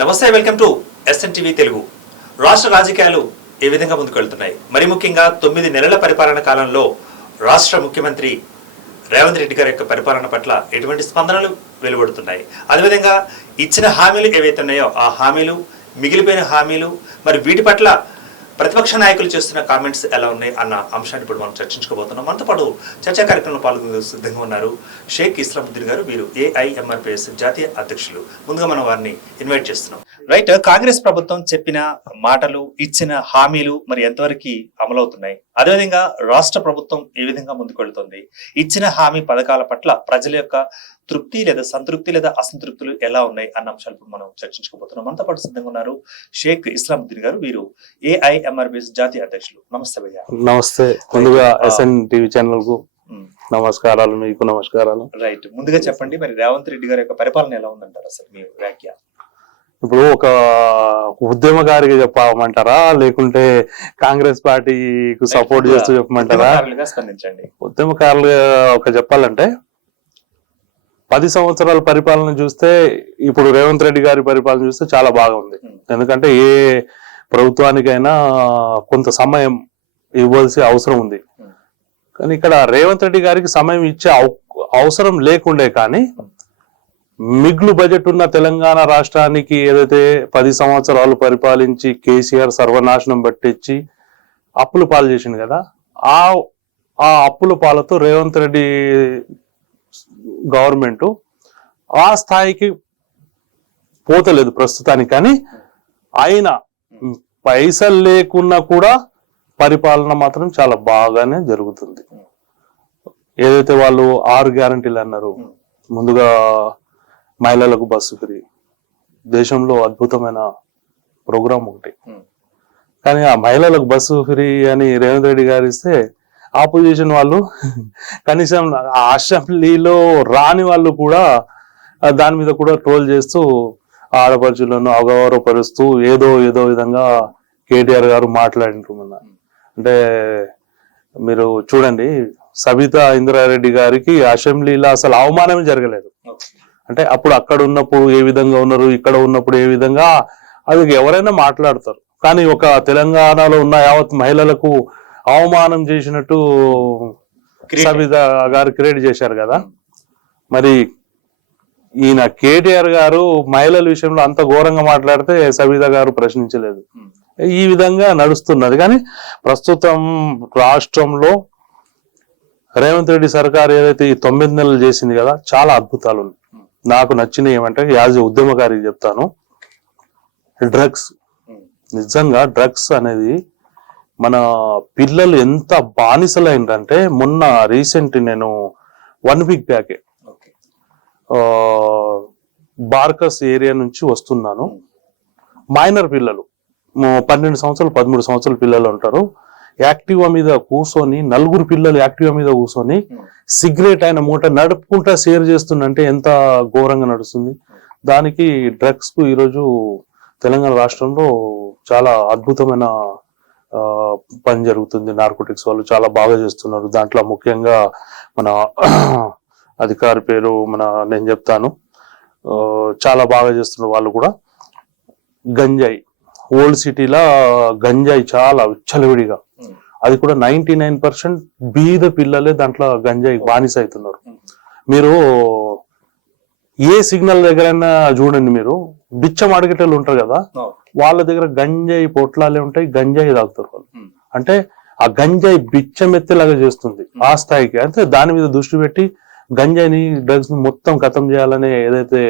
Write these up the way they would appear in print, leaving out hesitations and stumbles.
నమస్తే, welcome to ఎస్ఎన్టీవీ Telugu. రాష్ట్ర రాజకీయాలు ఏ విధంగా ముందుకెళ్తున్నాయి? మరి ముఖ్యంగా 9 నెలల పరిపాలన కాలంలో రాష్ట్ర ముఖ్యమంత్రి రేవంత్ రెడ్డి గారి యొక్క పరిపాలన పట్ల ఎటువంటి స్పందనలు వెలువడుతున్నాయి? అదేవిధంగా ఇచ్చిన హామీలు ఏవైతే ఉన్నాయో ఆ హామీలు, మిగిలిపోయిన హామీలు, మరి వీటి పట్ల ప్రతిపక్ష నాయకులు చేస్తున్న కామెంట్స్ ఎలా ఉన్నాయి అన్న అంశాన్ని ఇప్పుడు మనం చర్చించుకోబోతున్నాం. మనతో పాటు చర్చా కార్యక్రమంలో పాల్గొనే సిద్ధంగా ఉన్నారు షేక్ ఇస్లాముద్దీన్ గారు. వీరు ఏఐఎంఆర్పీఎస్ జాతీయ అధ్యక్షులు. ముందుగా మనం వారిని ఇన్వైట్ చేస్తున్నాం. రైట్, కాంగ్రెస్ ప్రభుత్వం చెప్పిన మాటలు, ఇచ్చిన హామీలు మరి ఎంతవరకు అమలవుతున్నాయి? అదేవిధంగా రాష్ట్ర ప్రభుత్వం ఏ విధంగా ముందుకు వెళుతుంది? ఇచ్చిన హామీ పథకాల పట్ల ప్రజల యొక్క తృప్తి లేదా సంతృప్తి లేదా అసంతృప్తులు ఎలా ఉన్నాయి అన్న అంశాలు ఇప్పుడు మనం చర్చించుకోబోతున్నాం. మనతో పాటు సిద్ధంగా ఉన్నారు షేక్ ఇస్లాముద్దీన్ గారు. వీరు ఏఐఎంఆర్పీఎస్ జాతీయ అధ్యక్షులు. నమస్తే భయ్యా. నమస్తే. ముందుగా ఎస్ఎన్ టీవీ ఛానల్ కు నమస్కారాలు. మీకు నమస్కారాలు. రైట్, ముందుగా చెప్పండి, మరి రేవంత్ రెడ్డి గారి యొక్క పరిపాలన ఎలా ఉందంటారు? అసలు మీ వ్యాఖ్య. ఇప్పుడు ఒక ఉద్యమకారిగా చెప్పమంటారా, లేకుంటే కాంగ్రెస్ పార్టీకి సపోర్ట్ చేస్తూ చెప్పమంటారా? స్పందించండి. ఉద్యమకారులుగా ఒక చెప్పాలంటే 10 సంవత్సరాల పరిపాలన చూస్తే ఇప్పుడు రేవంత్ రెడ్డి గారి పరిపాలన చూస్తే చాలా బాగా ఉంది. ఎందుకంటే ఏ ప్రభుత్వానికైనా కొంత సమయం ఇవ్వాల్సిన అవసరం ఉంది. కానీ ఇక్కడ రేవంత్ రెడ్డి గారికి సమయం ఇచ్చే అవసరం లేకుండే, కానీ మిగులు బడ్జెట్ ఉన్న తెలంగాణ రాష్ట్రానికి ఏదైతే 10 సంవత్సరాలు పరిపాలించి కేసీఆర్ సర్వనాశనం పట్టించి అప్పులు పాలు చేసింది కదా, ఆ అప్పుల పాలతో రేవంత్ రెడ్డి గవర్నమెంట్ ఆ స్థాయికి పోతలేదు ప్రస్తుతానికి. కానీ ఆయన పైసలు లేకున్నా కూడా పరిపాలన మాత్రం చాలా బాగానే జరుగుతుంది. ఏదైతే వాళ్ళు 6 గ్యారంటీలు అన్నారు, ముందుగా మహిళలకు బస్సు ఫ్రీ, దేశంలో అద్భుతమైన ప్రోగ్రాం ఒకటి. కానీ ఆ మహిళలకు బస్సు ఫ్రీ అని రేవంత్ రెడ్డి గారు ఇస్తే ఆపోజిషన్ వాళ్ళు కనీసం అసెంబ్లీలో రాని వాళ్ళు కూడా దాని మీద కూడా ట్రోల్ చేస్తూ ఆడపడుచులను అగౌరవపరుస్తూ ఏదో విధంగా కేటీఆర్ గారు మాట్లాడుతున్నారు. అంటే మీరు చూడండి, సబితా ఇంద్రారెడ్డి గారికి అసెంబ్లీలో అసలు అవమానమే జరగలేదు. అంటే అప్పుడు అక్కడ ఉన్నప్పుడు ఏ విధంగా ఉన్నారు, ఇక్కడ ఉన్నప్పుడు ఏ విధంగా, అది ఎవరైనా మాట్లాడతారు. కానీ ఒక తెలంగాణలో ఉన్న యావత్ మహిళలకు అవమానం చేసినట్టు సబితా గారు క్రియేట్ చేశారు కదా. మరి ఈయన కేటీఆర్ గారు మహిళల విషయంలో అంత ఘోరంగా మాట్లాడితే సబితా గారు ప్రశ్నించలేదు. ఈ విధంగా నడుస్తున్నది. కానీ ప్రస్తుతం రాష్ట్రంలో రేవంత్ రెడ్డి సర్కార్ ఏదైతే ఈ 9 నెలలు చేసింది కదా, చాలా అద్భుతాలు ఉన్నాయి. నాకు నచ్చినవి ఏమంటే, యాజ్ ఏ ఉద్యమకారికి చెప్తాను, డ్రగ్స్. నిజంగా డ్రగ్స్ అనేది మన పిల్లలు ఎంత బానిసలైందంటే, మొన్న రీసెంట్ నేను 1 వీక్ బ్యాకే బార్కస్ ఏరియా నుంచి వస్తున్నాను. మైనర్ పిల్లలు 12 సంవత్సరాలు 13 సంవత్సరాల పిల్లలు ఉంటారు. యాక్టివా మీద కూర్చొని 4 పిల్లలు యాక్టివా మీద కూర్చొని సిగరెట్ ఆయన మూట నడుపుకుంటా షేర్ చేస్తుందంటే ఎంత ఘోరంగా నడుస్తుంది. దానికి డ్రగ్స్ కు ఈరోజు తెలంగాణ రాష్ట్రంలో చాలా అద్భుతమైన పని జరుగుతుంది. నార్కోటిక్స్ వాళ్ళు చాలా బాగా చేస్తున్నారు. దాంట్లో ముఖ్యంగా మన అధికారి పేరు నేను చెప్తాను, చాలా బాగా చేస్తున్నారు వాళ్ళు కూడా. గంజాయి, ఓల్డ్ సిటీలో గంజాయి చాలా విచ్చలవిడిగా, అది కూడా 99% బీద పిల్లలే దాంట్లో గంజాయి బానిస అవుతున్నారు. మీరు ఏ సిగ్నల్ దగ్గరైనా చూడండి, మీరు బిచ్చం అడిగేటోళ్ళు ఉంటారు కదా, వాళ్ళ దగ్గర గంజాయి పొట్లాలే ఉంటాయి, గంజాయి తాగుతారు వాళ్ళు. అంటే ఆ గంజాయి బిచ్చమెత్తేలాగా చేస్తుంది ఆ స్థాయికి. అంటే దాని మీద దృష్టి పెట్టి గంజాయిని, డ్రగ్స్ ని మొత్తం ఖతం చేయాలని ఏదైతే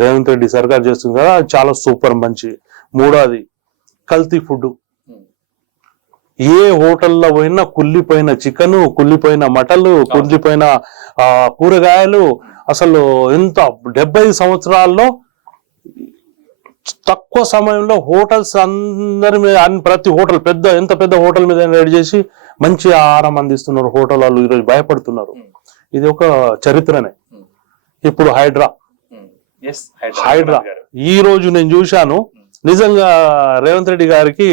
రేవంత్ రెడ్డి సర్కార్ చేస్తుంది కదా, చాలా సూపర్ మంచి. మూడోది కల్తీ ఫుడ్. ఏ హోటల్లో పోయినా కుళ్ళిపోయిన చికెన్, కుళ్ళిపోయిన మటన్లు, కుళ్ళిపోయిన కూరగాయలు. అసలు ఎంత 70 సంవత్సరాల్లో తక్కువ సమయంలో హోటల్స్ అందరి మీద, ప్రతి హోటల్ ఎంత పెద్ద హోటల్ మీద రెడీ చేసి మంచి ఆహారం అందిస్తున్నారు హోటల్ వాళ్ళు. ఈరోజు భయపడుతున్నారు. ఇది ఒక చరిత్రనే. ఇప్పుడు హైడ్రా ఈ రోజు నేను చూశాను. నిజంగా రేవంత్ రెడ్డి గారికి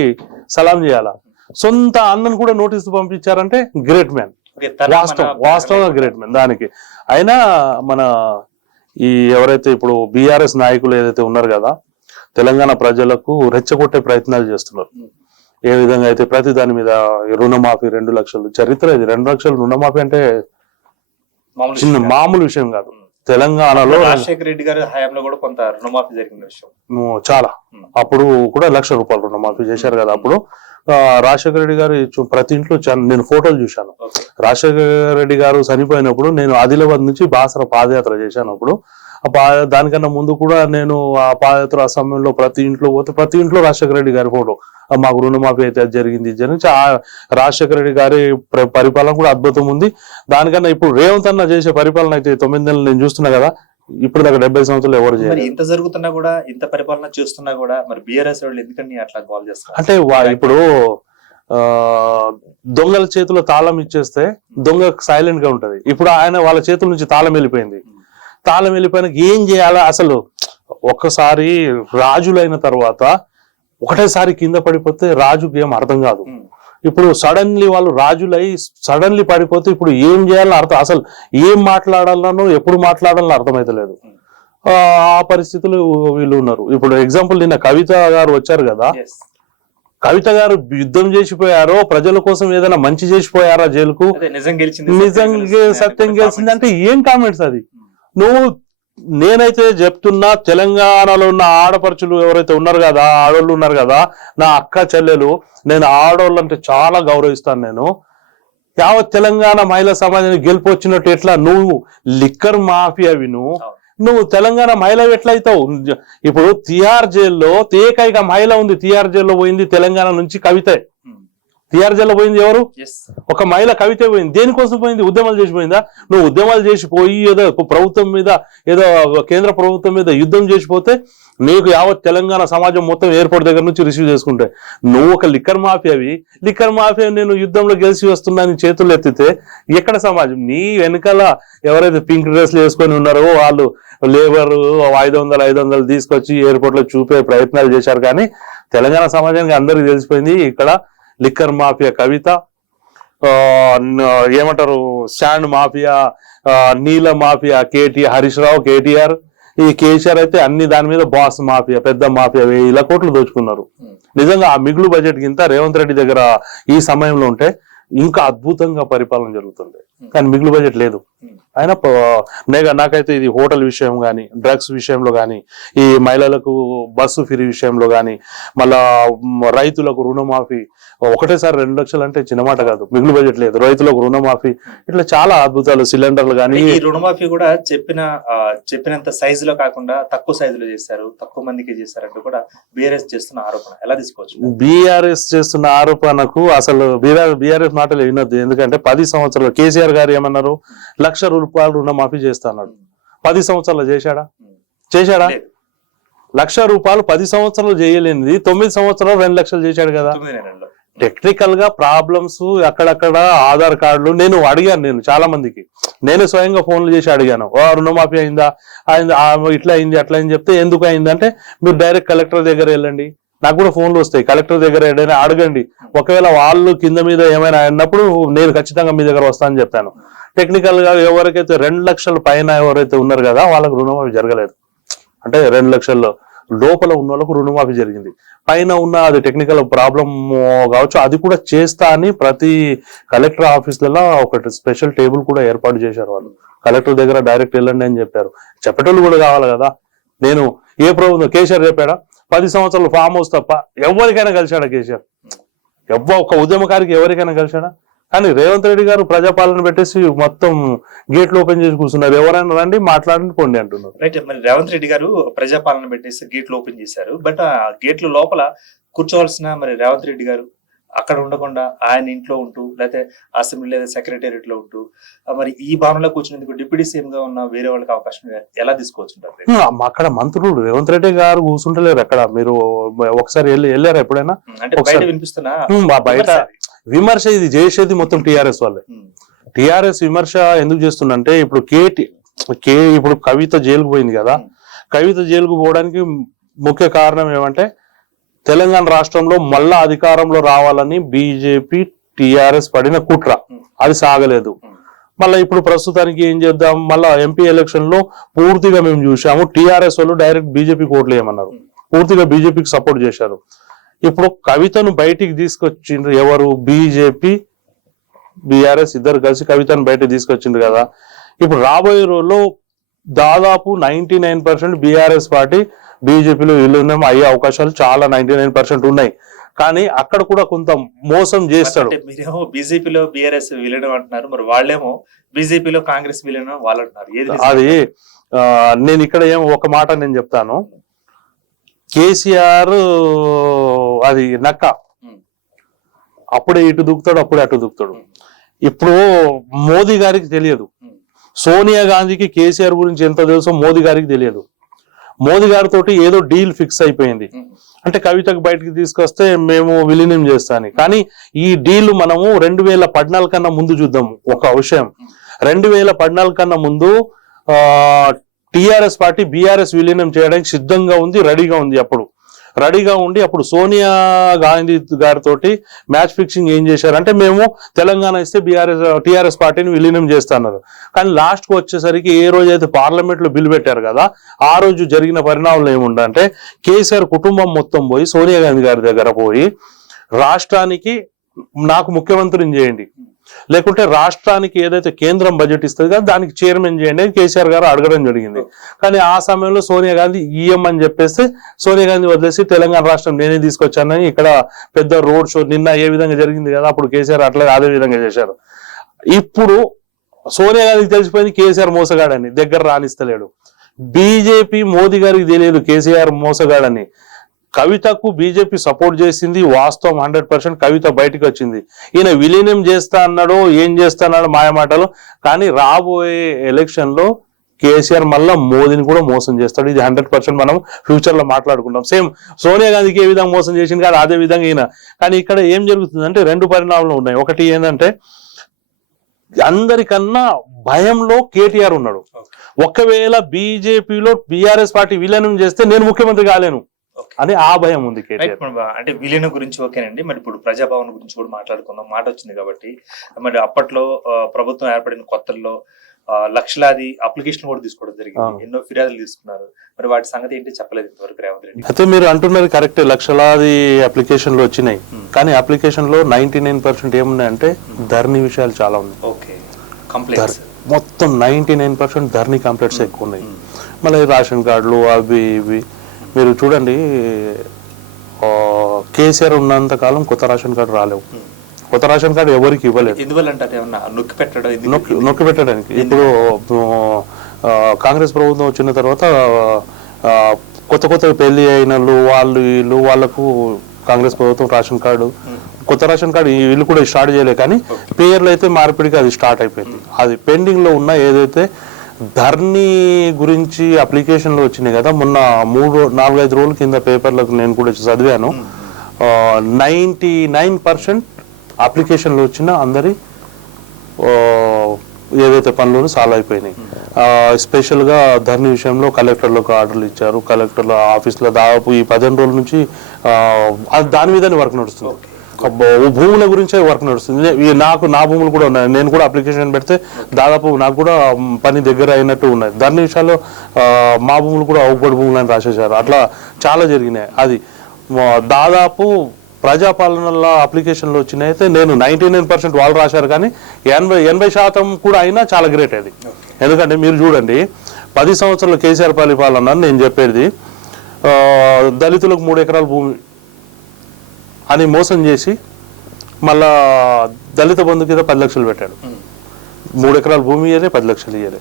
సలాం చేయాలా. సొంత అన్నను కూడా నోటీసు పంపించారంటే గ్రేట్ మ్యాన్, వాస్తవంగా గ్రేట్ మ్యాన్. దానికి అయినా మన ఈ ఎవరైతే ఇప్పుడు బీఆర్ఎస్ నాయకులు ఏదైతే ఉన్నారు కదా, తెలంగాణ ప్రజలకు రెచ్చగొట్టే ప్రయత్నాలు చేస్తున్నారు. ఏ విధంగా అయితే ప్రతి దాని మీద రుణమాఫీ 2 లక్షలు చరిత్ర, ఇది 2 లక్షలు రుణమాఫీ అంటే చిన్న మామూలు విషయం కాదు. తెలంగాణలో రాజశేఖర రెడ్డి గారి హయాంలో కూడా కొంత రుణమాఫీ జరిగిన విషయం చాలా, అప్పుడు కూడా ₹1,00,000 రుణమాఫీ చేశారు కదా. అప్పుడు రాజశేఖర రెడ్డి గారు ప్రతి ఇంట్లో నేను ఫోటోలు చూశాను. రాజశేఖర రెడ్డి గారు చనిపోయినప్పుడు నేను ఆదిలాబాద్ నుంచి బాసర పాదయాత్ర చేశాను. అప్పుడు దానికన్నా ముందు కూడా నేను ఆ పాదయాత్ర సమయంలో ప్రతి ఇంట్లో పోతే ప్రతి ఇంట్లో రాజశేఖర రెడ్డి గారి ఫోటో, మాకు రుణమాఫీ అయితే అది జరిగింది జరిగింది. రాజశేఖర రెడ్డి గారి పరిపాలన కూడా అద్భుతం ఉంది. దానికన్నా ఇప్పుడు రేవంత్ అన్న చేసే పరిపాలన అయితే 9 నెలలు నేను చూస్తున్నా కదా, ఇప్పుడు దాకా 70 సంవత్సరాలు ఎవరు చేయాలి. ఇంత జరుగుతున్నా కూడా, ఇంత పరిపాలన చూస్తున్నా కూడా మరి బీఆర్ఎస్ వాళ్ళు ఎందుకని అట్లా కాల్ చేస్తారు అంటే ఇప్పుడు దొంగల చేతిలో తాళం ఇచ్చేస్తే దొంగ సైలెంట్ గా ఉంటది. ఇప్పుడు వాళ్ళ చేతుల నుంచి తాళం వెళ్ళిపోయింది. తాళం వెళ్ళిపోయిన ఏం చేయాలా అసలు? ఒక్కసారి రాజులైన తర్వాత ఒకటేసారి కింద పడిపోతే రాజుకి ఏం అర్థం కాదు. ఇప్పుడు సడన్లీ వాళ్ళు రాజులై సడన్లీ పడిపోతే ఇప్పుడు ఏం చేయాలని అర్థం, అసలు ఏం మాట్లాడాలనో ఎప్పుడు మాట్లాడాలని అర్థమైతలేదు. ఆ పరిస్థితులు వీళ్ళు ఉన్నారు. ఇప్పుడు ఎగ్జాంపుల్ నిన్న కవిత గారు వచ్చారు కదా, కవిత గారు యుద్ధం చేసిపోయారో ప్రజల కోసం ఏదైనా మంచి చేసిపోయారా జైలుకు? నిజంగా సత్యం గెలిచింది అంటే ఏం కామెంట్స్ అది? నేనైతే చెప్తున్నా, తెలంగాణలో ఉన్న ఆడపడుచులు ఎవరైతే ఉన్నారు కదా, ఆడోళ్ళు ఉన్నారు కదా, నా అక్క చెల్లెలు, నేను ఆడోళ్ళు అంటే చాలా గౌరవిస్తాను. నేను యావత్ తెలంగాణ మహిళా సమాజానికి గెలుపు వచ్చినట్టు ఎట్లా నువ్వు లిక్కర్ మాఫియా నువ్వు తెలంగాణ మహిళ ఎట్లయితావు? ఇప్పుడు తిహార్ జైల్లో ఏకైక మహిళ ఉంది, తిహార్ జైల్లో పోయింది తెలంగాణ నుంచి కవితే. తిహార్ జైల్లో పోయింది ఎవరు? ఒక మహిళ కవిత పోయింది. దేనికోసం పోయింది? ఉద్యమాలు చేసిపోయిందా? నువ్వు ఉద్యమాలు చేసిపోయి ఏదో ప్రభుత్వం మీద, ఏదో కేంద్ర ప్రభుత్వం మీద యుద్ధం చేసిపోతే నీకు యావత్ తెలంగాణ సమాజం మొత్తం ఎయిర్పోర్ట్ దగ్గర నుంచి రిసీవ్ చేసుకుంటే, నువ్వు ఒక లిక్కర్ మాఫియా నేను యుద్ధంలో గెలిచి వస్తున్నాను చేతులు ఎత్తితే ఎక్కడ సమాజం? నీ వెనకాల ఎవరైతే పింక్ డ్రెస్లు వేసుకొని ఉన్నారో వాళ్ళు లేబర్ 500 తీసుకొచ్చి ఎయిర్పోర్ట్ లో చూపే ప్రయత్నాలు చేశారు. కానీ తెలంగాణ సమాజానికి అందరికి తెలిసిపోయింది ఇక్కడ లిక్కర్ మాఫియా కవిత, ఏమంటారు శాండ్ మాఫియా, నీల మాఫియా హరీష్ రావు, కేటీఆర్. ఈ కేసీఆర్ అయితే అన్ని దాని మీద బాస్ మాఫియా, పెద్ద మాఫియా, 1000 కోట్లు దోచుకున్నారు. నిజంగా ఆ మిగులు బడ్జెట్ కింద రేవంత్ రెడ్డి దగ్గర ఈ సమయంలో ఉంటే ఇంకా అద్భుతంగా పరిపాలన జరుగుతుంది. కానీ మిగులు బడ్జెట్ లేదు. అయినా నాకైతే ఇది హోటల్ విషయం కానీ, డ్రగ్స్ విషయంలో కానీ, ఈ మహిళలకు బస్సు ఫ్రీ విషయంలో కానీ, మళ్ళా రైతులకు రుణమాఫీ ఒకటేసారి 2 లక్షలు అంటే చిన్న మాట కాదు. మిగులు బడ్జెట్ లేదు, రైతులకు రుణమాఫీ, ఇట్లా చాలా అద్భుతాలు. సిలిండర్లు కానీ, ఈ రుణమాఫీ కూడా చెప్పినంత సైజులో కాకుండా తక్కువ సైజులో చేశారు, తక్కువ మందికి చేశారంటూ కూడా బీఆర్ఎస్ చేస్తున్న ఆరోపణ ఎలా తీసుకోవచ్చు? బీఆర్ఎస్ చేస్తున్న ఆరోపణకు అసలు బీఆర్ఎస్ మాటలు వినొద్దు. ఎందుకంటే 10 సంవత్సరాలు కేసీఆర్ గారు ఏమన్నారు, ₹1,00,000 రుణమాఫీ చేస్తా అన్నాడు. 10 సంవత్సరాలు చేశాడా? ₹1,00,000 10 సంవత్సరాలు చేయలేనిది 9 సంవత్సరాలు 2 లక్షలు చేశాడు కదా. టెక్నికల్ గా ప్రాబ్లమ్స్ అక్కడక్కడ ఆధార్ కార్డులు నేను అడిగాను, చాలా మందికి నేనే స్వయంగా ఫోన్లు చేసి అడిగాను, రుణమాఫీ అయిందా, ఇట్లా అయింది అట్లా అయింది చెప్తే, ఎందుకు అయిందంటే మీరు డైరెక్ట్ కలెక్టర్ దగ్గర వెళ్ళండి, నాకు కూడా ఫోన్లు వస్తాయి, కలెక్టర్ దగ్గర ఏదైనా అడగండి, ఒకవేళ వాళ్ళు కింద మీద ఏమైనా అన్నప్పుడు నేను ఖచ్చితంగా మీ దగ్గర వస్తానని చెప్పాను. టెక్నికల్ గా ఎవరికైతే 2 లక్షల పైన ఎవరైతే ఉన్నారు కదా వాళ్ళకు రుణమాఫీ జరగలేదు. అంటే 2 లక్షల లోపల ఉన్న వాళ్ళకు రుణమాఫీ జరిగింది. పైన ఉన్న అది టెక్నికల్ ప్రాబ్లం కావచ్చు, అది కూడా చేస్తా అని ప్రతి కలెక్టర్ ఆఫీసులలో ఒకటి స్పెషల్ టేబుల్ కూడా ఏర్పాటు చేశారు. వాళ్ళు కలెక్టర్ దగ్గర డైరెక్ట్ వెళ్ళండి అని చెప్పారు. చెప్పేటోళ్ళు కూడా కావాలి కదా. నేను ఏ ప్రభుత్వం కేసీఆర్ చెప్పాడా? 10 సంవత్సరాలు ఫామ్ హౌస్ తప్ప ఎవరికైనా కలిశాడా కేసీఆర్? ఒక ఉద్యమకారికి ఎవరికైనా కలిశాడా? కానీ రేవంత్ రెడ్డి గారు ప్రజాపాలన పెట్టేసి మొత్తం గేట్లు ఓపెన్ చేసి కూర్చున్నారు. ఎవరైనా రండి మాట్లాడండి పోండి అంటున్నారు. రైట్. మరి రేవంత్ రెడ్డి గారు ప్రజాపాలన పెట్టేసి గేట్లు ఓపెన్ చేశారు. బట్ ఆ గేట్ల లోపల కూర్చోవలసిన మరి రేవంత్ రెడ్డి గారు అక్కడ ఉండకుండా ఆయన ఇంట్లో ఉంటూ, లేకపోతే అసెంబ్లీ లేదా సెక్రటేరియట్ లో ఉంటూ, మరి ఈ భవనంలో కూర్చునేందుకు డిప్యూటీ సీఎం గా ఉన్న వేరే వాళ్ళకి అవకాశం ఎలా తీసుకోవచ్చు? అక్కడ మంత్రులు రేవంత్ రెడ్డి గారు కూర్చుంటలేరు అక్కడ. మీరు ఒకసారి వెళ్ళారా ఎప్పుడైనా? అంటే బయట వినిపిస్తున్నా బయట విమర్శ ఇది చేసేది మొత్తం టిఆర్ఎస్ వాళ్ళే. టిఆర్ఎస్ విమర్శ ఎందుకు చేస్తుందంటే, ఇప్పుడు ఇప్పుడు కవిత జైలుకు పోయింది కదా, కవిత జైలుకు పోవడానికి ముఖ్య కారణం ఏమంటే తెలంగాణ రాష్ట్రంలో మళ్ళా అధికారంలో రావాలని బీజేపీ టిఆర్ఎస్ పడిన కుట్ర, అది సాగలేదు. మళ్ళీ ఇప్పుడు ప్రస్తుతానికి ఏం చేద్దాం, మళ్ళా ఎంపీ ఎలక్షన్ లో పూర్తిగా మేము చూసాము టిఆర్ఎస్ వాళ్ళు డైరెక్ట్ బీజేపీ ఓట్లు వేయమన్నారు. పూర్తిగా బీజేపీకి సపోర్ట్ చేశారు. ఇప్పుడు కవితను బయటికి తీసుకొచ్చిండ్రు ఎవరు? బీజేపీ బీఆర్ఎస్ ఇద్దరు కలిసి కవితను బయటకు తీసుకొచ్చిండ్రు కదా. ఇప్పుడు రాబోయే రోజుల్లో దాదాపు 99% బీఆర్ఎస్ పార్టీ బీజేపీలో విలీనం అయ్యే అవకాశాలు చాలా 99% ఉన్నాయి. కానీ అక్కడ కూడా కొంత మోసం చేస్తాడు. మీరేమో బీజేపీలో బీఆర్ఎస్ విలీనం అంటున్నారు, మరి వాళ్ళేమో బీజేపీలో కాంగ్రెస్ విలీనం వాళ్ళు అంటున్నారు. అది నేను ఇక్కడ ఒక మాట నేను చెప్తాను. కేసీఆర్ అది నక్క, అప్పుడే ఇటు దూకుతాడు, అప్పుడే అటు దూకుతాడు. ఇప్పుడు మోదీ గారికి తెలియదు, సోనియా గాంధీకి కేసీఆర్ గురించి ఎంత తెలుసో మోదీ గారికి తెలియదు. మోదీ గారితో ఏదో డీల్ ఫిక్స్ అయిపోయింది, అంటే కవితకు బయటకు తీసుకొస్తే మేము విలీనం చేస్తాను. కానీ ఈ డీల్ మనము 2014 కన్నా ముందు చూద్దాము. ఒక విషయం, 2014 కన్నా ముందు టిఆర్ఎస్ పార్టీ బీఆర్ఎస్ విలీనం చేయడానికి సిద్ధంగా ఉంది, రెడీగా ఉంది. అప్పుడు సోనియా గాంధీ గారితో మ్యాచ్ ఫిక్సింగ్ ఏం చేశారంటే, మేము తెలంగాణ ఇస్తే టిఆర్ఎస్ పార్టీని విలీనం చేస్తున్నారు. కానీ లాస్ట్ కు వచ్చేసరికి ఏ రోజు అయితే పార్లమెంట్ లో బిల్ పెట్టారు కదా, ఆ రోజు జరిగిన పరిణామాలు ఏముండంటే, కేసీఆర్ కుటుంబం మొత్తం పోయి సోనియా గాంధీ గారి దగ్గర పోయి, రాష్ట్రానికి నాకు ముఖ్యమంత్రిని చేయండి, లేకుంటే రాష్ట్రానికి ఏదైతే కేంద్రం బడ్జెట్ ఇస్తుంది కదా దానికి చైర్మన్ చేయండి అని కేసీఆర్ గారు అడగడం జరిగింది. కానీ ఆ సమయంలో సోనియా గాంధీ ఈఎం అని చెప్పేస్తే సోనియా గాంధీ వదిలేసి తెలంగాణ రాష్ట్రం నేనే తీసుకొచ్చానని ఇక్కడ పెద్ద రోడ్ షో నిన్న ఏ విధంగా జరిగింది కదా, అప్పుడు కేసీఆర్ అట్లా అదే విధంగా చేశారు. ఇప్పుడు సోనియా గాంధీకి తెలిసిపోయింది కేసీఆర్ మోసగాడని, దగ్గర రానిస్తలేడు. బీజేపీ మోదీ గారికి తెలియదు కేసీఆర్ మోసగాడని. కవితకు బీజేపీ సపోర్ట్ చేసింది వాస్తవం 100%. కవిత బయటకు వచ్చింది, ఈయన విలీనం చేస్తా అన్నాడో ఏం చేస్తా అన్నాడో మాయమాటలు. కానీ రాబోయే ఎలక్షన్ లో కేసీఆర్ మళ్ళా మోదీని కూడా మోసం చేస్తాడు. ఇది 100% మనం ఫ్యూచర్ లో మాట్లాడుకుంటాం. సేమ్ సోనియా గాంధీకి ఏ విధంగా మోసం చేసింది కాదు అదే విధంగా ఈయన. కానీ ఇక్కడ ఏం జరుగుతుందంటే 2 పరిణామాలు ఉన్నాయి. ఒకటి ఏంటంటే, అందరికన్నా భయంలో కేటీఆర్ ఉన్నాడు. ఒకవేళ బీజేపీలో బీఆర్ఎస్ పార్టీ విలీనం చేస్తే నేను ముఖ్యమంత్రి కాలేను అని ఆ భయం ఉంది కేటీఆర్. అంటే విలీనం గురించి ఓకేనండి, మరి ఇప్పుడు ప్రజాభవన్ గురించి కూడా మాట్లాడుకుందాం. మాట వచ్చింది కాబట్టి, మరి అప్పట్లో ప్రభుత్వం ఏర్పడిన కొత్తల్లో లక్షలాది అప్లికేషన్ కూడా తీసుకోవడం జరిగింది, ఎన్నో ఫిర్యాదులు తీసుకున్నారు. మరి వాటి సంగతి ఏంటి చెప్పలేదు ఇంతవరకు రేవంత్ రెడ్డి. అయితే మీరు అంటున్నది కరెక్టే, లక్షలాది అప్లికేషన్లు వచ్చినాయి. కానీ అప్లికేషన్ లో 99% ఏమున్నాయంటే ధరణి విషయాలు చాలా ఉన్నాయి. ఓకే, కంప్లైంట్స్ మొత్తం 99% ధరణి కంప్లైంట్స్ ఎక్కువ ఉన్నాయి. మళ్ళీ రేషన్ కార్డులు అవి ఇవి మీరు చూడండి. కేసీఆర్ ఉన్నంత కాలం కొత్త రేషన్ కార్డు రాలేవు. కొత్త రేషన్ కార్డు ఎవరికి ఇవ్వలేదు. నొక్కి పెట్టడానికి. ఇప్పుడు కాంగ్రెస్ ప్రభుత్వం వచ్చిన తర్వాత కొత్త పెళ్లి అయిన వాళ్ళకు కాంగ్రెస్ ప్రభుత్వం రేషన్ కార్డు, కొత్త రేషన్ కార్డు వీళ్ళు కూడా స్టార్ట్ చేయలేదు. కానీ పేర్లు అయితే మార్పిడికి అది స్టార్ట్ అయిపోయింది. అది పెండింగ్ లో ఉన్న ఏదైతే ధర్నీ గురించి అప్లికేషన్లు వచ్చినాయి కదా, మొన్న 4-5 రోజుల కింద పేపర్లకు నేను కూడా చదివాను. 99% అప్లికేషన్లు వచ్చిన అందరి ఏదైతే పనులు సాల్వ్ అయిపోయినాయి. స్పెషల్గా ధర్నీ విషయంలో కలెక్టర్లకు ఆర్డర్లు ఇచ్చారు. కలెక్టర్ల ఆఫీస్లో దాదాపు ఈ 15 రోజుల నుంచి దాని మీదనే వర్క్ నడుస్తుంది. భూముల గురించే వర్క్ నడుస్తుంది. నా భూములు కూడా ఉన్నాయి. నేను కూడా అప్లికేషన్ పెడితే దాదాపు నాకు కూడా పని దగ్గర అయినట్టు ఉన్నాయి. దాని విషయాల్లో మా భూములు కూడా అవుపడి భూములు అని రాసేసారు. అట్లా చాలా జరిగినాయి. అది దాదాపు ప్రజాపాలనలో అప్లికేషన్లు వచ్చినాయి. అయితే నేను 99% వాళ్ళు రాశారు, కానీ 80% కూడా అయినా చాలా గ్రేట్ అది. ఎందుకంటే మీరు చూడండి, 10 సంవత్సరాల కేసీఆర్ పరిపాలన నేను చెప్పేది, దళితులకు 3 ఎకరాల భూమి అని మోసం చేసి మళ్ళా దళిత బంధు కింద 10 లక్షలు పెట్టాడు. 3 ఎకరాల భూమి ఇయ్యలే, 10 లక్షలు ఇయ్యలే,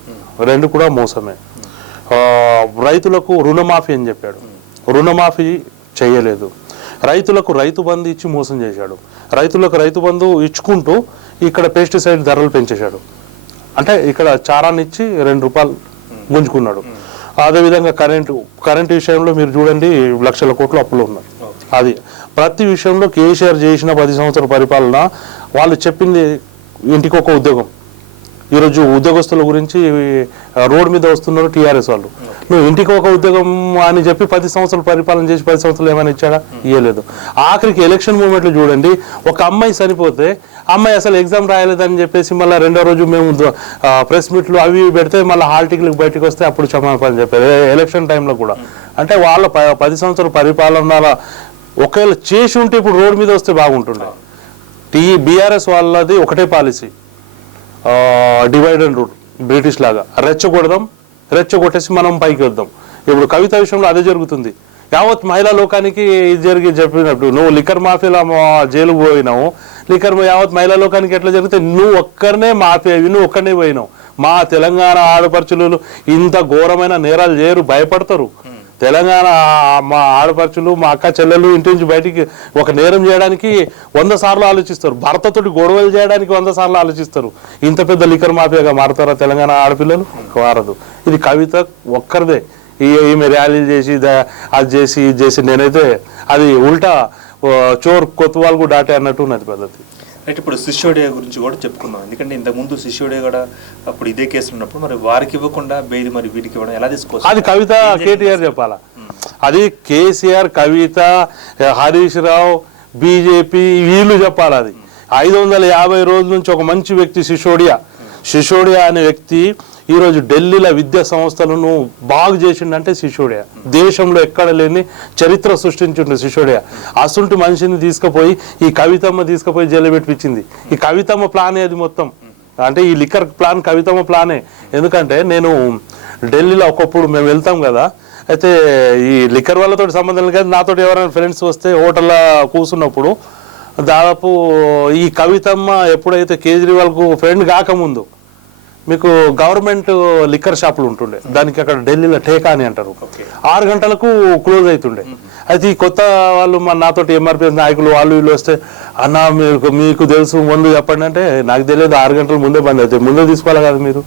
2 కూడా మోసమే. రైతులకు రుణమాఫీ అని చెప్పాడు, రుణమాఫీ చేయలేదు. రైతులకు రైతు బంధు ఇచ్చి మోసం చేశాడు. రైతులకు రైతు బంధు ఇచ్చుకుంటూ ఇక్కడ పెస్టిసైడ్ ధరలు పెంచేశాడు. అంటే ఇక్కడ చారాన్ని ఇచ్చి 2 రూపాయలు గుంజుకున్నాడు. అదేవిధంగా కరెంటు విషయంలో మీరు చూడండి, లక్షల కోట్లు అప్పులు ఉన్నాయి. అది ప్రతి విషయంలో కేసీఆర్ చేసిన 10 సంవత్సరాల పరిపాలన, వాళ్ళు చెప్పింది ఇంటికి ఒక ఉద్యోగం, ఈరోజు ఉద్యోగస్తుల గురించి రోడ్డు మీద వస్తున్నారు టీఆర్ఎస్ వాళ్ళు. నువ్వు ఇంటికి ఒక ఉద్యోగం అని చెప్పి 10 సంవత్సరాలు పరిపాలన చేసి 10 సంవత్సరాలు ఏమైనా ఇచ్చాడా? ఇవ్వలేదు. ఆఖరికి ఎలక్షన్ మూమెంట్లో చూడండి, ఒక అమ్మాయి చనిపోతే అమ్మాయి అసలు ఎగ్జామ్ రాయలేదని చెప్పేసి మళ్ళీ రెండో రోజు మేము ప్రెస్ మీట్లు అవి పెడితే మళ్ళీ హాల్ టికెట్లకు బయటకు వస్తే అప్పుడు క్షమాపణ చెప్పారు ఎలక్షన్ టైంలో కూడా. అంటే వాళ్ళ 10 సంవత్సరాల పరిపాలన ఒకవేళ చేసి ఉంటే ఇప్పుడు రోడ్డు మీద వస్తే బాగుంటుండే. బీఆర్ఎస్ వాళ్ళది ఒకటే policy, divide and rule, British లాగా రెచ్చగొట్టేసి మనం పైకి వద్దాం. ఇప్పుడు కవిత విషయంలో అదే జరుగుతుంది. యావత్ మహిళా లోకానికి ఇది చెప్పినప్పుడు నువ్వు లిక్కర్ మాఫియాలో జైలుకు పోయినావు, యావత్ మహిళా లోకానికి ఎట్లా జరిగితే నువ్వు ఒక్కరినే మాఫియా, నువ్వు ఒక్కరినే పోయినావు. మా తెలంగాణ ఆడపడుచులు ఇంత ఘోరమైన నేరాలు చేయరు, భయపడతారు. తెలంగాణ మా ఆడపడుచులు, మా అక్క చెల్లెలు ఇంటి నుంచి బయటికి ఒక నేరం చేయడానికి 100 సార్లు ఆలోచిస్తారు, భర్తతోటి గొడవలు చేయడానికి 100 సార్లు ఆలోచిస్తారు. ఇంత పెద్ద లిక్కర్ మాఫియాగా మారుతారా తెలంగాణ ఆడపిల్లలు? మారదు. ఇది కవిత ఒక్కరిదే. ఈమె ర్యాలీలు చేసి అది చేసి ఇది చేసి నేనైతే అది ఉల్టా చోర్ కొత్తవాళ్ళకు డాటే అన్నట్టు ఉన్నది పద్ధతి. అయితే ఇప్పుడు సిసోడియా గురించి కూడా చెప్పుకున్నాం. ఎందుకంటే ఇంతకుముందు సిసోడియా కూడా అప్పుడు ఇదే కేసులు ఉన్నప్పుడు మరి వారికి ఇవ్వకుండా బెయిల్ మరి వీరికి ఇవ్వడం ఎలా తీసుకోవచ్చు? అది కవిత కేటీఆర్ చెప్పాలా? అది కేసీఆర్, కవిత, హరీష్ రావు, బీజేపీ వీళ్ళు చెప్పాలి. అది 550 రోజుల నుంచి ఒక మంచి వ్యక్తి సిసోడియా అనే వ్యక్తి ఈరోజు ఢిల్లీలో విద్యా సంస్థలను బాగు చేసిండంటే సిసోడియా. దేశంలో ఎక్కడ లేని చరిత్ర సృష్టించిండు సిసోడియా. అసంటి మనిషిని తీసుకుపోయి ఈ కవితమ్మ తీసుకుపోయి జైలు పెట్టించింది. ఈ కవితమ్మ ప్లానే అది మొత్తం. అంటే ఈ లిక్కర్ ప్లాన్ కవితమ్మ ప్లానే. ఎందుకంటే నేను ఢిల్లీలో ఒకప్పుడు మేము వెళ్తాం కదా, అయితే ఈ లిక్కర్ వాళ్ళతో సంబంధం లేదు, నాతో ఎవరైనా ఫ్రెండ్స్ వస్తే హోటల్లో కూర్చున్నప్పుడు దాదాపు ఈ కవితమ్మ ఎప్పుడైతే కేజ్రీవాల్కు ఫ్రెండ్ కాకముందు మీకు గవర్నమెంట్ లిక్కర్ షాపులు ఉంటుండే, దానికి అక్కడ ఢిల్లీలో టేకా అని అంటారు, 6 గంటలకు క్లోజ్ అవుతుండే. అయితే ఈ కొత్త వాళ్ళు నాతోటి ఎంఆర్పీ నాయకులు వాళ్ళు వీళ్ళు వస్తే, అన్న మీకు తెలుసు ముందు చెప్పండి అంటే, నాకు తెలియదు 6 గంటల ముందే బంద్ అవుతాయి, ముందే తీసుకోవాలి కదా మీరు,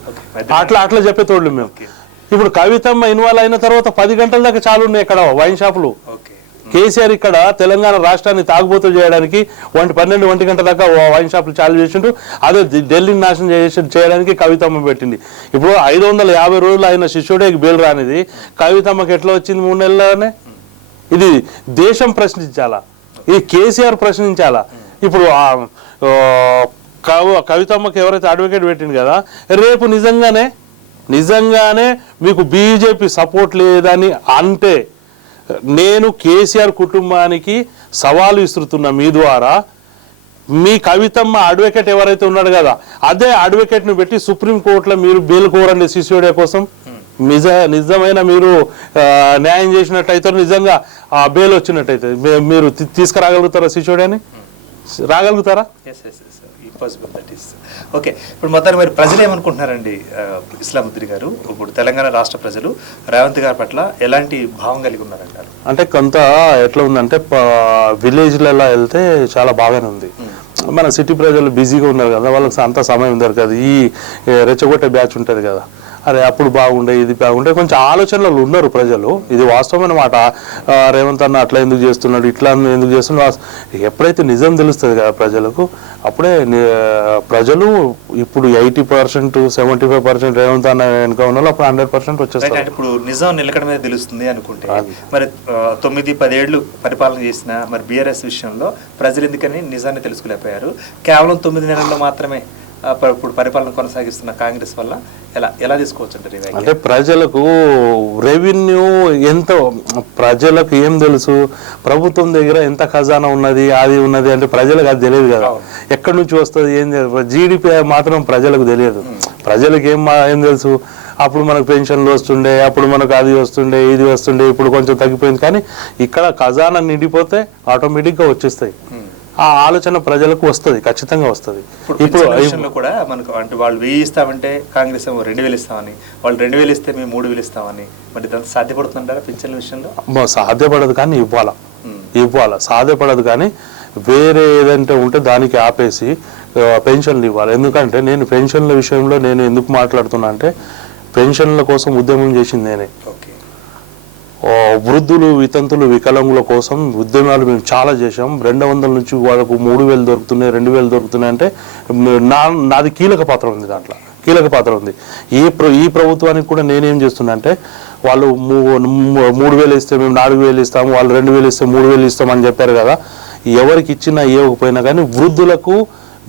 అట్లా చెప్పేతోళ్ళు మేము. ఇప్పుడు కవితమ్మ ఇన్వాల్వ్ అయిన తర్వాత 10 గంటల దాకా చాలు ఉన్నాయి ఇక్కడ వైన్ షాపులు. కేసీఆర్ ఇక్కడ తెలంగాణ రాష్ట్రాన్ని తాగుబోతులు చేయడానికి 12 గంటల దాకా వైన్ షాపులు చాలు చేసిండు. అదే ఢిల్లీని నాశనం చేయడానికి కవితమ్మ పెట్టింది. ఇప్పుడు 550 రోజులు ఆయన శిష్యుడికి బెయిల్ రానిది కవితమ్మకి ఎట్లా వచ్చింది 3 నెలల్లోనే? ఇది దేశం ప్రశ్నించాలా, ఇది కేసీఆర్ ప్రశ్నించాలా. ఇప్పుడు కవితమ్మకి ఎవరైతే అడ్వకేట్ పెట్టింది కదా, రేపు నిజంగానే మీకు బీజేపీ సపోర్ట్ లేదని అంటే నేను కేసీఆర్ కుటుంబానికి సవాలు ఇస్తున్నా మీ ద్వారా, మీ కవితమ్మ అడ్వకేట్ ఎవరైతే ఉన్నాడు కదా, అదే అడ్వకేట్ ను పెట్టి సుప్రీంకోర్టులో మీరు బెయిల్ కోరండి సిసోడియా కోసం. నిజమైన మీరు న్యాయం చేసినట్టయితే, నిజంగా బెయిల్ వచ్చినట్టయితే మీరు తీసుకురాగలుగుతారా సిసోడియాని? రాగలుగుతారా? ఓకే, ఇప్పుడు మొత్తాన్ని మరి ప్రజలు ఏమనుకుంటున్నారండి? ఇస్లాముద్దీన్ గారు, ఇప్పుడు తెలంగాణ రాష్ట్ర ప్రజలు రేవంత్ గారి పట్ల ఎలాంటి భావం కలిగి ఉన్నారంటారు? అంటే కొంత ఎట్లా ఉందంటే, విలేజ్లలో వెళ్తే చాలా బాగానే ఉంది. మన సిటీ ప్రజలు బిజీగా ఉన్నారు కదా, వాళ్ళకి అంత సమయం దొరకదు. ఈ రెచ్చగొట్టే బ్యాచ్ ఉంటుంది కదా, అరే అప్పుడు బాగుండే ఇది బాగుండే కొంచెం ఆలోచనలు ఉన్నారు ప్రజలు. ఇది వాస్తవమైన మాట. రేవంత్ అన్న అట్లా ఎందుకు చేస్తున్నాడు, ఇట్లా ఎందుకు చేస్తున్నాడు, ఎప్పుడైతే నిజం తెలుస్తుంది కదా ప్రజలకు, అప్పుడే ప్రజలు ఇప్పుడు 80% 75% రేవంత్ అన్న వెనుక ఉన్న అప్పుడు 100% వచ్చేస్తారు. ఇప్పుడు నిజం నిలకడమే తెలుస్తుంది అనుకుంటే, మరి 9-10 ఏళ్ళు పరిపాలన చేసిన మరి బీఆర్ఎస్ విషయంలో ప్రజలు ఎందుకని నిజాన్ని తెలుసుకోలేకపోయారు? కేవలం 9 నెలల్లో మాత్రమే ఇప్పుడు పరిపాలన కొనసాగిస్తున్న కాంగ్రెస్ వల్ల ఎలా తీసుకోవచ్చు అంటారు? అంటే ప్రజలకు రెవెన్యూ ఎంతో, ప్రజలకు ఏం తెలుసు, ప్రభుత్వం దగ్గర ఎంత ఖజానా ఉన్నది అది ఉన్నది అంటే ప్రజలకు అది తెలియదు కదా, ఎక్కడి నుంచి వస్తుంది ఏం తెలియదు. జీడిపి మాత్రం ప్రజలకు తెలియదు. ప్రజలకు ఏం తెలుసు, అప్పుడు మనకు పెన్షన్లు వస్తుండే, అప్పుడు మనకు అది వస్తుండే ఇది వస్తుండే, ఇప్పుడు కొంచెం తగ్గిపోయింది. కానీ ఇక్కడ ఖజానా నిండిపోతే ఆటోమేటిక్గా వచ్చేస్తాయి. ఆ ఆలోచన ప్రజలకు వస్తుంది, ఖచ్చితంగా వస్తుంది. ఇప్పుడు కూడా మనకు అంటే వాళ్ళు 1000 ఇస్తామంటే కాంగ్రెస్ 2000 ఇస్తామని, వాళ్ళు 2000 ఇస్తే మేము 3000 ఇస్తామని, మరి దానికి సాధ్యపడుతుంటారా పింఛన్ల విషయంలో? సాధ్యపడదు, కానీ ఇవ్వాలా సాధ్యపడదు. కానీ వేరే ఏదంటే ఉంటే దానికి ఆపేసి పెన్షన్లు ఇవ్వాలి. ఎందుకంటే నేను పెన్షన్ల విషయంలో నేను ఎందుకు మాట్లాడుతున్నా అంటే, పెన్షన్ల కోసం ఉద్యమం చేసింది నేనే. వృద్ధులు, వితంతులు, వికలాంగుల కోసం ఉద్యమాలు మేము చాలా చేసాం. 200 నుంచి వాళ్ళకు 3000 దొరుకుతున్నాయి, 2000 దొరుకుతున్నాయి అంటే నాది కీలక పాత్ర ఉంది దాంట్లో. కీలక పాత్ర ఉంది. ఈ ప్రభుత్వానికి కూడా నేనేం చేస్తున్నా అంటే, వాళ్ళు 3,000 ఇస్తే మేము 4,000 ఇస్తాము, వాళ్ళు 2,000 ఇస్తే 3,000 ఇస్తామని చెప్పారు కదా. ఎవరికి ఇచ్చినా ఇవ్వకపోయినా కానీ వృద్ధులకు,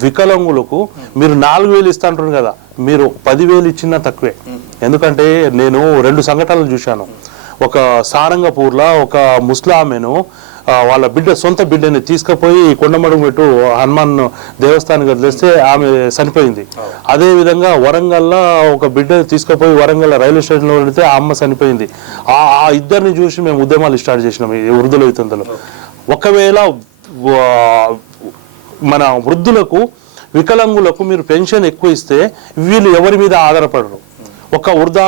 వికలాంగులకు మీరు 4,000 ఇస్తా అంటారు కదా, మీరు 10,000 ఇచ్చినా తక్కువే. ఎందుకంటే నేను 2 సంఘటనలు చూశాను. ఒక సారంగపూర్లో ఒక ముస్లామెను వాళ్ళ సొంత బిడ్డని తీసుకుపోయి కొండమడుగుమెట్టు హనుమాన్ దేవస్థానం వదిలేస్తే ఆమె చనిపోయింది. అదే విధంగా వరంగల్లో ఒక బిడ్డ తీసుకుపోయి వరంగల్ రైల్వే స్టేషన్లో వెళితే ఆ అమ్మ చనిపోయింది. ఆ ఇద్దరిని చూసి మేము ఉద్యమాలు స్టార్ట్ చేసినాం ఈ వృద్ధుల వితంతులు. ఒకవేళ మన వృద్ధులకు, వికలాంగులకు మీరు పెన్షన్ ఎక్కువ ఇస్తే వీళ్ళు ఎవరి మీద ఆధారపడరు. ఒక వృద్ధ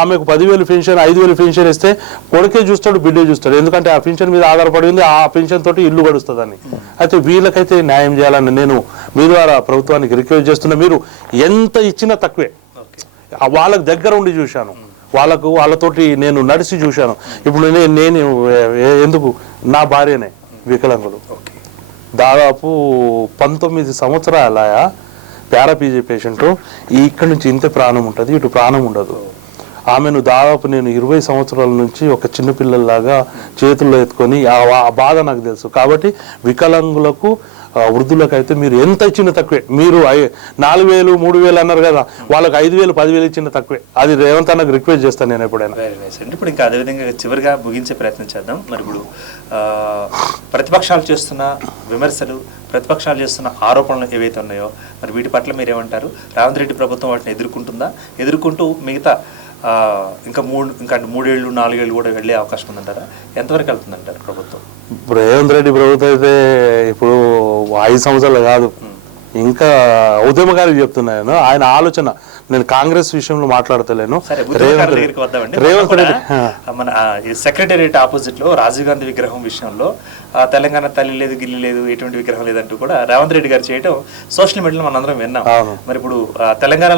ఆమెకు 10,000 పెన్షన్, 5,000 పెన్షన్ ఇస్తే కొడుకే చూస్తాడు, బిడ్డే చూస్తాడు. ఎందుకంటే ఆ పెన్షన్ మీద ఆధారపడింది, ఆ పెన్షన్ తోటి ఇల్లు గడుస్తుందని. అయితే వీళ్ళకైతే న్యాయం చేయాలని నేను మీ ద్వారా ప్రభుత్వానికి రిక్వెస్ట్ చేస్తున్నా. మీరు ఎంత ఇచ్చినా తక్కువే. వాళ్ళకి దగ్గర ఉండి చూశాను, వాళ్ళతోటి నేను నడిచి చూశాను. ఇప్పుడు నేను ఎందుకు నా భార్యనే వికలాంగులు, దాదాపు 19 సంవత్సరాల పారాపీజీ పేషెంట్. ఇక్కడి నుంచి ఇంతే ప్రాణం ఉంటుంది, ఇటు ప్రాణం ఉండదు. ఆమెను దాదాపు నేను 20 సంవత్సరాల నుంచి ఒక చిన్నపిల్లల్లాగా చేతుల్లో ఎత్తుకొని ఆ బాధ నాకు తెలుసు. కాబట్టి వికలాంగులకు, వృద్ధులకైతే మీరు ఎంత ఇచ్చిన తక్కువే. మీరు 4,000 3,000 అన్నారు కదా, వాళ్ళకి 5,000 10,000 ఇచ్చిన తక్కువే. అది రేవంత్ అన్నకు రిక్వెస్ట్ చేస్తాను నేను ఎప్పుడైనా. ఇప్పుడు ఇంకా అదేవిధంగా చివరిగా ముగించే ప్రయత్నం చేద్దాం. మరి ఇప్పుడు ప్రతిపక్షాలు చేస్తున్న విమర్శలు, ప్రతిపక్షాలు చేస్తున్న ఆరోపణలు ఏవైతే ఉన్నాయో మరి వీటి పట్ల మీరేమంటారు? రేవంత్ రెడ్డి ప్రభుత్వం వాటిని ఎదుర్కొంటూ మిగతా ఇంకా 3 ఏళ్ళు 4 ఏళ్ళు కూడా వెళ్ళే అవకాశం ఉందంటారా? ఎంతవరకు వెళ్తుందంటారు ప్రభుత్వం? రేవంత్ రెడ్డి ప్రభుత్వం అయితే ఇప్పుడు 5 సంవత్సరాలు కాదు, ఇంకా ఉద్యమకారికి చెప్తున్నాను. ఆయన ఆలోచన, నేను కాంగ్రెస్ విషయంలో మాట్లాడతలేను. రేవంత్ రెడ్డి మన సెక్రటేరియట్ ఆపోజిట్ లో రాజీవ్ గాంధీ విగ్రహం విషయంలో తెలంగాణ తల్లి లేదు, గిల్లి లేదు, ఎటువంటి విగ్రహం లేదంటూ కూడా రేవంత్ రెడ్డి గారు చేయడం సోషల్ మీడియాలో మనందరం విన్నాం. మరి ఇప్పుడు తెలంగాణ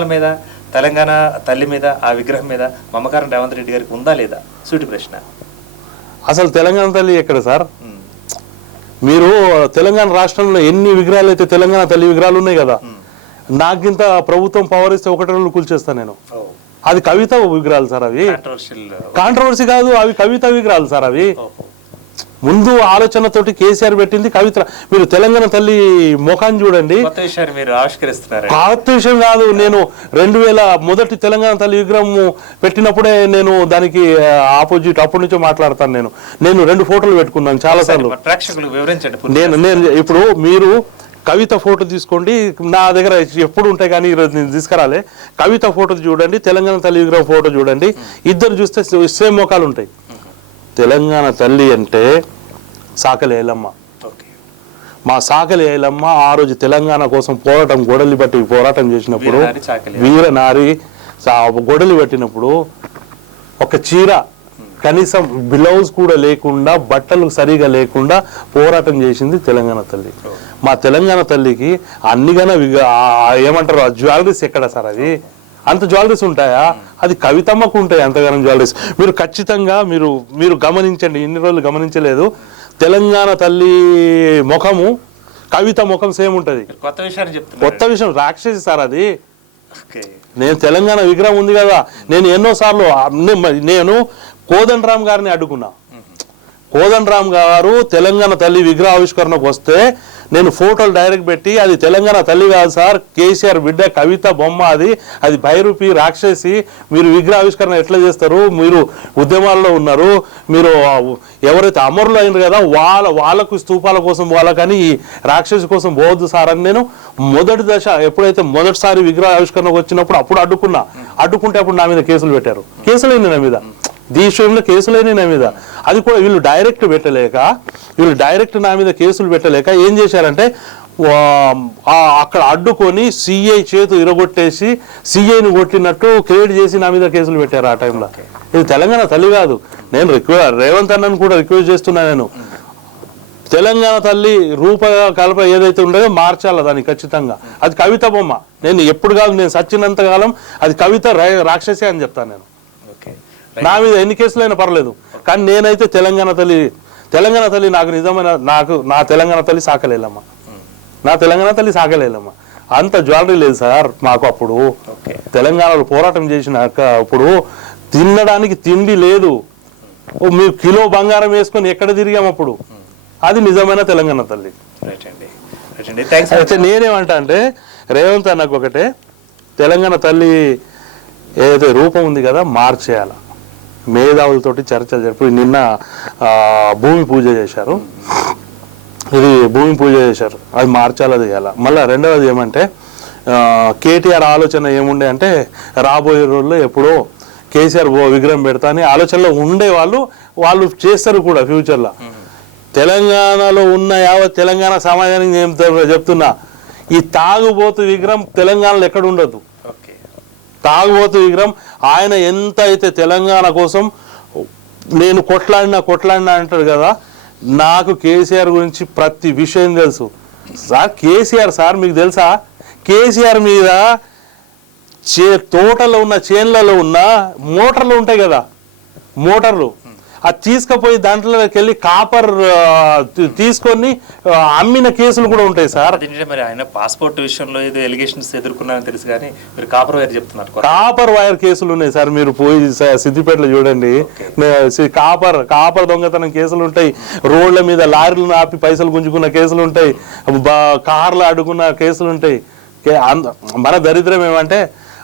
తల్లి మీద, ఆ విగ్రహం మీద మమకారం రేవంత్ రెడ్డి గారికి ఉందా లేదా? సూటి ప్రశ్న. అసలు తెలంగాణ తల్లి ఎక్కడ సార్? మీరు తెలంగాణ రాష్ట్రంలో ఎన్ని విగ్రహాలు అయితే తెలంగాణ తల్లి విగ్రహాలు ఉన్నాయి కదా, నాకింత ప్రభుత్వం పవర్ ఇస్తే 1 రోజు కూల్చేస్తాను నేను. అది కవిత విగ్రహాలు సార్, అవి కాంట్రవర్సీ కాదు, అవి కవిత విగ్రహాలు సార్. అవి ముందు ఆలోచనతోటి కేసీఆర్ పెట్టింది కవిత. మీరు తెలంగాణ తల్లి ముఖాన్ని చూడండి. కొత్త విషయం కాదు. నేను 2000 మొదటి తెలంగాణ తల్లి విగ్రహం పెట్టినప్పుడే నేను దానికి ఆపోజిట్ అప్పటి నుంచో మాట్లాడతాను. నేను 2 ఫోటోలు పెట్టుకున్నాను చాలా సార్లు. నేను ఇప్పుడు మీరు కవిత ఫోటో తీసుకోండి, నా దగ్గర ఎప్పుడు ఉంటాయి కానీ ఈరోజు నేను తీసుకురాలే. కవిత ఫోటో చూడండి, తెలంగాణ తల్లి విగ్రహం ఫోటో చూడండి, ఇద్దరు చూస్తే సేమ్ ముఖాలు ఉంటాయి. తెలంగాణ తల్లి అంటే సాకలి ఐలమ్మ. మా సాకలి ఐలమ్మ ఆ రోజు తెలంగాణ కోసం గొడవలి బట్టి పోరాటం చేసినప్పుడు, వీరనారి గొడవలి పట్టినప్పుడు ఒక చీర, కనీసం బ్లౌజ్ కూడా లేకుండా, బట్టలు సరిగా లేకుండా పోరాటం చేసింది తెలంగాణ తల్లి. మా తెలంగాణ తల్లికి అన్నిగాన ఏమంటారు జ్యువెలరీస్ ఎక్కడ సార్? అది అంత జ్యువెలరీస్ ఉంటాయా? అది కవితమ్మకు ఉంటాయి అంతగానం జ్యువెలరీస్. మీరు ఖచ్చితంగా మీరు గమనించండి, ఇన్ని రోజులు గమనించలేదు. తెలంగాణ తల్లి ముఖము, కవిత ముఖం సేమ్ ఉంటది. కొత్త విషయం రాక్షసి సార్ అది. నేను తెలంగాణ విగ్రహం ఉంది కదా, నేను ఎన్నోసార్లు నేను కోదండరామ్ గారిని అడ్డుకున్నా. కోదండరామ్ గారు తెలంగాణ తల్లి విగ్రహ ఆవిష్కరణకు వస్తే నేను ఫోటోలు డైరెక్ట్ పెట్టి, అది తెలంగాణ తల్లి కాదు సార్, కేసీఆర్ బిడ్డ కవిత బొమ్మ, అది భైరూపి రాక్షసి, మీరు విగ్రహ ఆవిష్కరణ ఎట్లా చేస్తారు? మీరు ఉద్యమాల్లో ఉన్నారు, మీరు ఎవరైతే అమరులు అయినారు కదా వాళ్ళకు స్తూపాల కోసం వాళ్ళకని ఈ రాక్షసి కోసం పోవద్దు సార్ అని నేను మొదటి దశ ఎప్పుడైతే మొదటిసారి విగ్రహ ఆవిష్కరణకు వచ్చినప్పుడు అప్పుడు అడ్డుకుంటే అప్పుడు నా మీద కేసులు పెట్టారు. కేసులైంది నా మీద, దేశంలో కేసులైన నా మీద. అది కూడా వీళ్ళు డైరెక్ట్ నా మీద కేసులు పెట్టలేక ఏం చేశారంటే, అక్కడ అడ్డుకొని సిఐ చేతు ఇరగొట్టేసి సిఐని కొట్టినట్టు క్రియేట్ చేసి నా మీద కేసులు పెట్టారు ఆ టైంలో. ఇది తెలంగాణ తల్లి కాదు. నేను రేవంత్ అన్నను కూడా రిక్వెస్ట్ చేస్తున్నా, నేను తెలంగాణ తల్లి రూపకల్ప ఏదైతే ఉండదో మార్చాల దాన్ని ఖచ్చితంగా. అది కవిత బొమ్మ. నేను ఎప్పుడు కాదు, నేను సచ్చినంత కాలం అది కవిత రాక్షసి అని చెప్తాను. నేను నా మీద ఎన్ని కేసులైనా పర్లేదు, కానీ నేనైతే తెలంగాణ తల్లి నాకు నిజమైన నా తెలంగాణ తల్లి సాకలేలమ్మ. నా తెలంగాణ తల్లి సాకలేలమ్మ. అంత జ్యువెలరీ లేదు సార్ మాకు అప్పుడు. ఓకే. తెలంగాణలో పోరాటం చేసినాక అప్పుడు తినడానికి తిండి లేదు. మీరు కిలో బంగారం వేసుకొని ఎక్కడ తిరిగాం అప్పుడు. అది నిజమైన తెలంగాణ తల్లి. రైట్ అండి, రైట్ అండి, థ్యాంక్స్. అయితే నేనేమంటా అంటే రేవంత్ అన్నకు ఒకటే, తెలంగాణ తల్లి ఏదైతే రూపం ఉంది కదా మార్చేయాల. మేధావులతోటి చర్చలు జరిపి నిన్న భూమి పూజ చేశారు, ఇది భూమి పూజ చేశారు, అది మార్చాలి, అది చేయాలి. మళ్ళీ రెండవది ఏమంటే కేటీఆర్ ఆలోచన ఏముండే అంటే రాబోయే రోజుల్లో ఎప్పుడో కేసీఆర్ విగ్రహం పెడతా అని ఆలోచనలో ఉండే వాళ్ళు చేస్తారు కూడా ఫ్యూచర్లో. తెలంగాణలో ఉన్న యావత్ తెలంగాణ సమాజానికి నేను చెప్తున్నా, ఈ తాగుబోతు విగ్రహం తెలంగాణలో ఎక్కడ ఉండదు. తాగుబోతు విగ్రహం ఆయన ఎంత అయితే తెలంగాణ కోసం నేను కొట్లాడినా అంటాడు కదా, నాకు కేసీఆర్ గురించి ప్రతి విషయం తెలుసు సార్. కేసీఆర్ సార్ మీకు తెలుసా, కేసీఆర్ మీద తోటలో ఉన్న చేన్లలో ఉన్న మోటార్లు ఉంటాయి కదా, మోటార్లు అది తీసుకుపోయి దాంట్లోకి వెళ్ళి కాపర్ తీసుకొని అమ్మిన కేసులు కూడా ఉంటాయి సార్. మరి ఆయన పాస్పోర్ట్ విషయంలో ఏదో ఎలిగేషన్స్ ఎదుర్కొన్నారని తెలుసు, కానీ మీరు కాపర్ వైర్ చెప్తున్నారు. కాపర్ వైర్ కేసులు ఉన్నాయి సార్, మీరు పోయి సిద్దిపేటలో చూడండి. కాపర్ దొంగతనం కేసులు ఉంటాయి, రోడ్ల మీద లారీలను ఆపి పైసలు గుంజుకున్న కేసులు ఉంటాయి, కార్లు అడుగున్న కేసులు ఉంటాయి. మన దరిద్రం ఏమంటే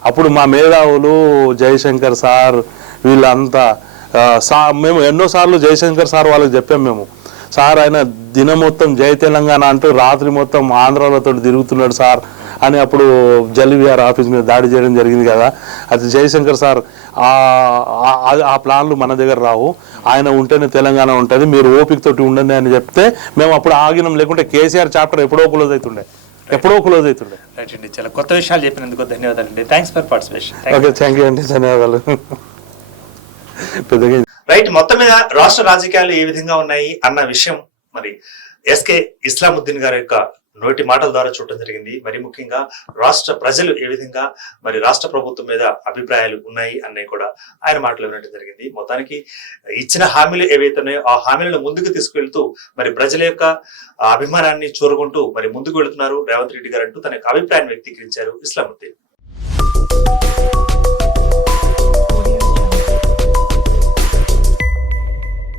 అప్పుడు మా మేధావులు జయశంకర్ సార్ వీళ్ళంతా మేము ఎన్నోసార్లు జయశంకర్ సార్ వాళ్ళకి చెప్పాం మేము, సార్ ఆయన దినం మొత్తం జై తెలంగాణ అంటూ రాత్రి మొత్తం ఆంధ్రాలతో తిరుగుతున్నాడు సార్ అని. అప్పుడు జల్విఆర్ ఆఫీస్ మీద దాడి చేయడం జరిగింది కదా, అది జయశంకర్ సార్ ఆ ప్లాన్లు మన దగ్గర రావు, ఆయన ఉంటేనే తెలంగాణ ఉంటుంది, మీరు ఓపిక తోటి ఉండండి అని చెప్తే మేము అప్పుడు ఆగినం. లేకుంటే కేసీఆర్ చాప్టర్ ఎప్పుడో క్లోజ్ అవుతుండే. రైట్ అండి, చాలా కొత్త విషయాలు చెప్పినందుకు ధన్యవాదాలు అండి. Thanks for participation. Okay, thank you అండి, ధన్యవాదాలు. రైట్, మొత్తం మీద రాష్ట్ర రాజకీయాలు ఏ విధంగా ఉన్నాయి అన్న విషయం మరి ఎస్కే ఇస్లాముద్దీన్ గారి యొక్క నోటి మాటల ద్వారా చూడటం జరిగింది. మరి ముఖ్యంగా రాష్ట్ర ప్రజలు ఏ విధంగా మరి రాష్ట్ర ప్రభుత్వం మీద అభిప్రాయాలు ఉన్నాయి అన్నవి కూడా ఆయన మాటలు వినడం జరిగింది. మొత్తానికి ఇచ్చిన హామీలు ఏవైతే ఉన్నాయో ఆ హామీలను ముందుకు తీసుకువెళ్తూ మరి ప్రజల యొక్క అభిమానాన్ని చూరుకుంటూ మరి ముందుకు వెళుతున్నారు రేవంత్ రెడ్డి గారు అంటూ తన యొక్క అభిప్రాయాన్ని వ్యక్తీకరించారు ఇస్లాముద్దీన్.